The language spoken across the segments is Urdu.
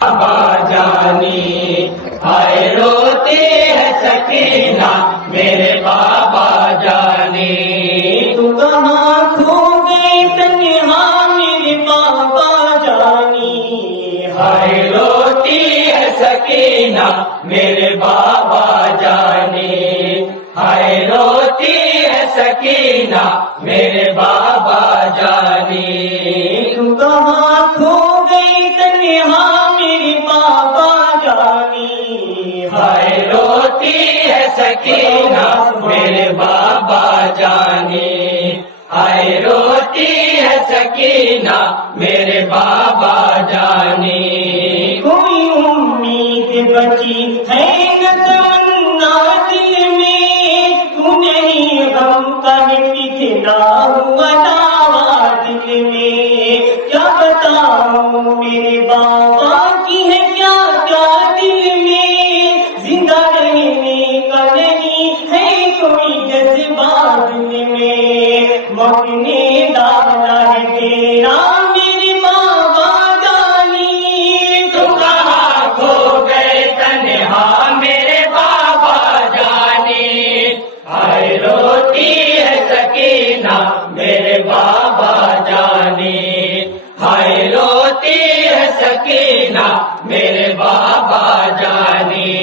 بابا جانی ہائے روتی ہے سکینہ میرے بابا جانی، تو کہاں کھو گئی تنہا میرے بابا جانی، ہائے روتی ہے سکینہ میرے بابا جانی، ہائے روتی ہے سکینہ میرے بابا جانی، تو کہاں کھو گئی تنہا میرے بابا جانی، ہائے روتی ہے سکینہ میرے بابا جانی، ہائے روتی ہے سکینہ میرے بابا جانی، کوئی امید بچی ہے نہ تمنا دل میں، تو نہیں غم کا پگھلا ہوا دعویٰ دل میں، کیا بتاؤں میرے بابا کی ہے کیا کیا دل میں، زندہ رہنے کا نہیں ہے کوئی جذبہ دل میں، مکنے ڈالا ہے تیرا میرے بابا جانی، تو کہاں کھو گئے تنہا میرے بابا جانی، ہائے روتی ہے سکینہ میرے بابا جانی، ہائے روتی ہے سکینہ میرے بابا جانی،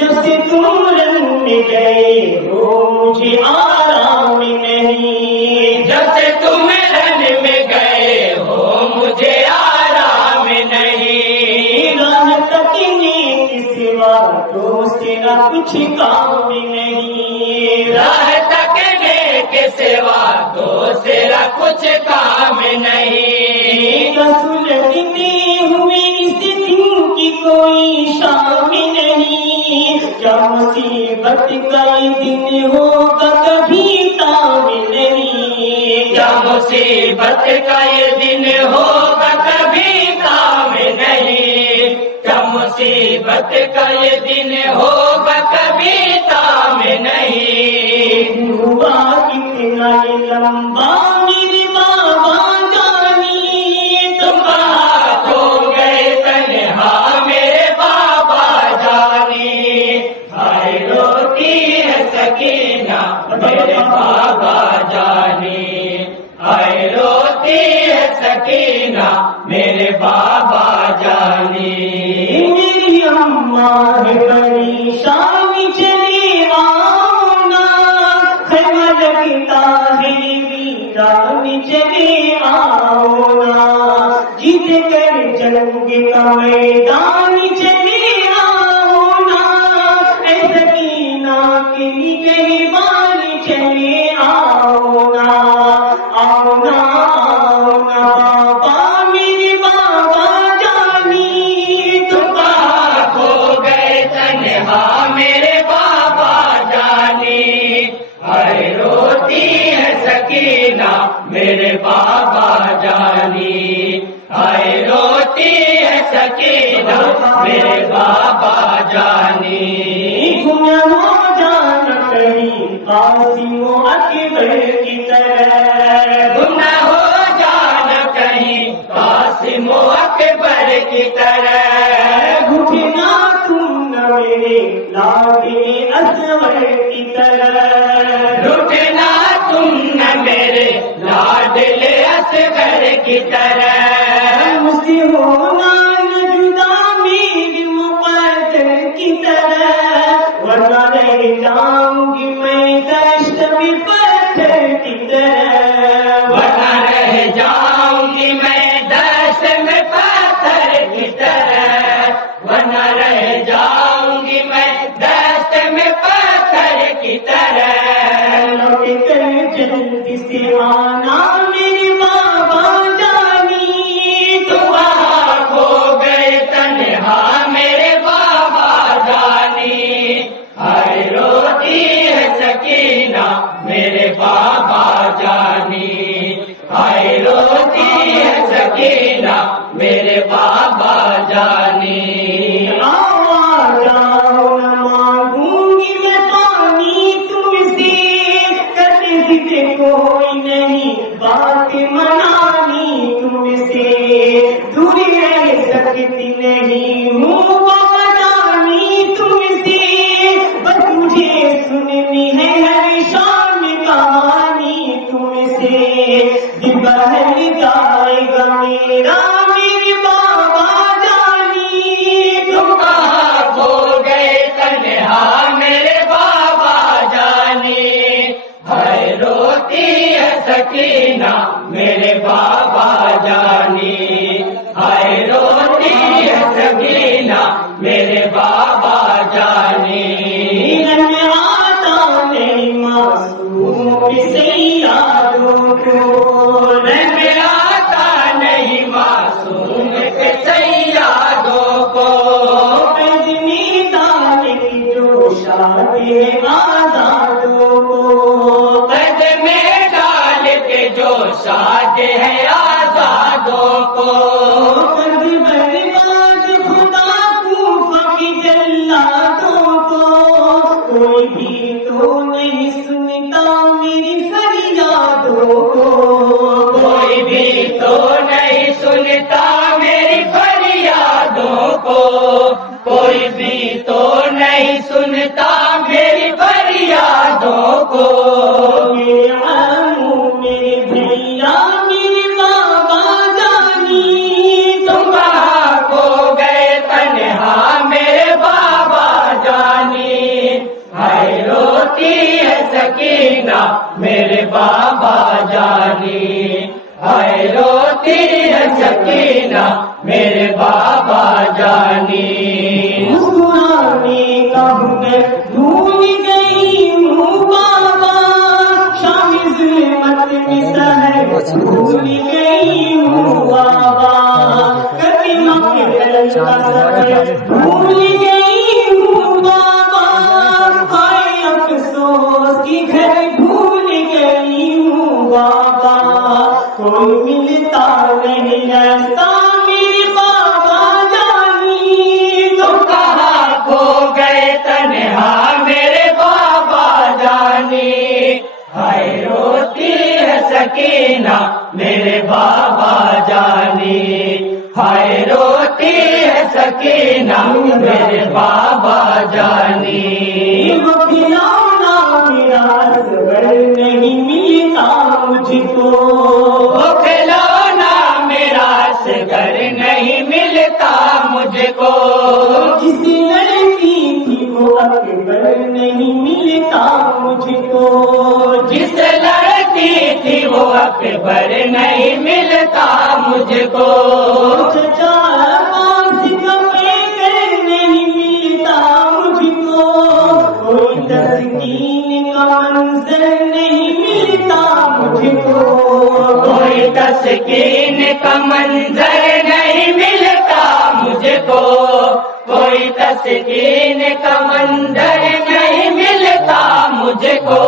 جب سے تم رن گئے ہو مجھے آرام نہیں، جب سے تم رن میں گئے ہو مجھے آرام نہیں، راہ تکنے کے سوا دوسرا کچھ کام نہیں، راہ تکنے کے سوا دوسرا کچھ کام نہیں، سلجھتے ہوئے اس دن کی کوئی شام نہیں، کیا مصیبت کا یہ دن ہوگا کبھی تام نہیں، کیا مصیبت کا یہ دن ہوگا کبھی کام نہیں، کیا مصیبت کا یہ دن ہوگا کبھی کام نہیں، ہوا کتنا یہ لمبا میرے بابا جانی، تم کہاں کھو گئے تنہا میرے بابا جانی، ہائے روتی ہے سکینہ میرے بابا جانی، ہائے روتی ہے سکینہ میرے بابا جانی، میری اماں ہے پریشان چلے آنا، خیمہ لگتا ہے ویران چلے آنا، جیت کر جنگ کا میدان چلے آنا، اے سکینہ کے نگہبان چلے آنا، آنا آنا بابا میرے بابا جانی، تم کہاں کھو گئے تنہا میرے بابا جانی، ہائے روتی ہے سکینہ میرے بابا جانی، ہائے روتی ہے سکینہ میرے بابا جانی، گم ہو جانا کہیں قاسم و اکبر کی طرح، گم نہ ہو جانا کہیں قاسم و اکبر کی طرح، گھٹنا تم نہ میرے لاڈلے اصغر کی طرح، لٹنا تم نہ میرے لاڈلے اصغر کی طرح، مجھ سے ہونا نہ جدا میرے مقدر کی طرح، ورنہ رہ جاؤں گی میں دشت میں پتھر کی طرح، ورنہ رہ جاؤں گی میں دشت میں پتھر کی طرح، ورنہ رہ جاؤں گی میں دشت میں پتھر کی طرح، لوٹ کر جلدی سے آنا میرے بابا جانی، تم کہاں کھو گئے تنہا میرے بابا جانی، ہائے روتی ہے سکینہ میرے بابا جانی، ہائے روتی ہے سکینہ میرے بابا جانی، آواز گئی ہوں بابا جانی تم سے، بس مجھے سننی ہے ہر شام کہانی تم سے، دل بہل جائے گا میرا میرے بابا جانی، تم کہاں کھو گئے تنہا میرے بابا جانی، ہائے روتی ہے سکینہ میرے بابا جانی، ہائے روتی ہے سکینہ میرے بابا جانی، رن آتا نہیں معصوم سے یادوں کو، رنگ آتا نہیں معصوم کے سیادوں کو، بدنی دانے جو شادی آزادوں کو، قد میں ڈال کے جو شاد ہے آزادوں کو، قد برباد خدا کو فقی جلادوں کو، کوئی بھی تو نہیں سنتا میری فریادوں کو، کوئی بھی تو نہیں سنتا میری فریادوں کو، کوئی بھی تو نہیں سنتا میری فریادوں کو، میرے عمو میرے بھیا میرے بابا جانی، تم کہاں کھو گئے تنہا میرے بابا جانی، ہائے روتی ہے سکینہ میرے بابا جانی، ہائے روتی ہے سکینہ میرے بابا جانی، مسکرانے کا ہنر بھول گئی ہوں بابا، شام ظلمت میں سحر بھول گئی ہوں بابا، کلمہ کے دل کا سفر بھول گئی ہوں بابا، ہائے افسوس کی گھر بھول گئی ہوں بابا، کوئی ملتا نہیں ایسا میرے بابا جانی، تم کہاں کھو گئے تنہا میرے بابا جانی، ہائے روتی ہے سکینہ میرے بابا جانی، ہائے روتی ہے سکینہ میرے بابا جانی، وہ کھلونا میرا اصغر نہیں ملتا مجھ کو، وہ کھلونا میرا اصغر نہیں ملتا مجھ کو، جس لڑکی تھی وہ اکبر نہیں ملتا مجھ کو، جس لڑکی تھی وہ اکبر نہیں ملتا مجھ کو، چچا عباس کا پیکر نہیں ملتا مجھ کو، کوئی تسکین کا منظر نہیں ملتا مجھ کو، کوئی تسکین کا منظر نہیں ملتا مجھ کو، کوئی تسکین کا منظر نہیں ملتا مجھ کو،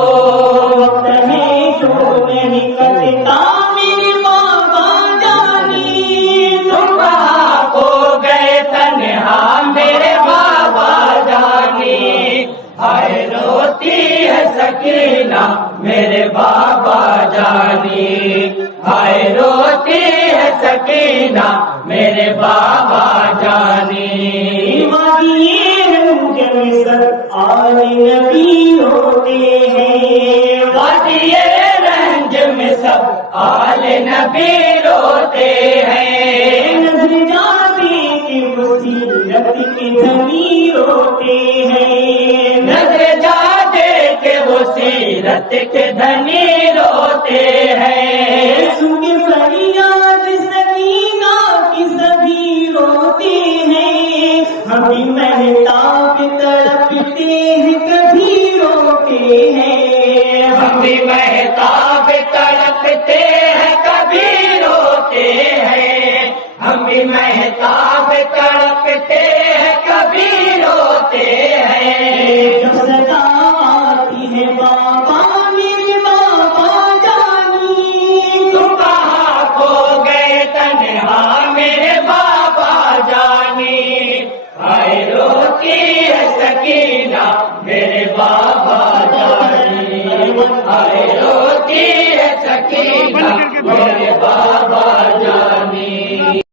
وقت ہے جو نہیں کٹتا میرے بابا جانی، تم کہاں کھو گئے تنہا میرے بابا جانی، ہائے روتی ہے سکینہ میرے بابا جانی، ہائے روتی ہے سکینہ میرے بابا جانی، وادی رنج میں سب آل نبی ہوتے ہیں، وادی رنج میں سب آل نبی روتے ہیں، نظر جاتے کہ وہ سیرت کے دھنی ہوتے ہیں، نظر جاتے کہ وہ سیرت کے دھنی روتے ہیں، سن کے فریاد سکینہ کی سبھی روتے ہیں، ہم بھی مہتاب تڑپتے ہیں کبھی روتے ہیں، ہم بھی مہتاب تڑپتے ہیں کبھی روتے ہیں، ہم بھی مہتاب تڑپتے ہیں کبھی روتے ہیں، جب صدا آتی ہے بابا میرے بابا جانی، تم کہاں کھو گئے تنہا میرے بابا جانی، ہائے روتی ہے سکینہ میرے بابا جانی، ہائے روتی ہے سکینہ میرے بابا جانی۔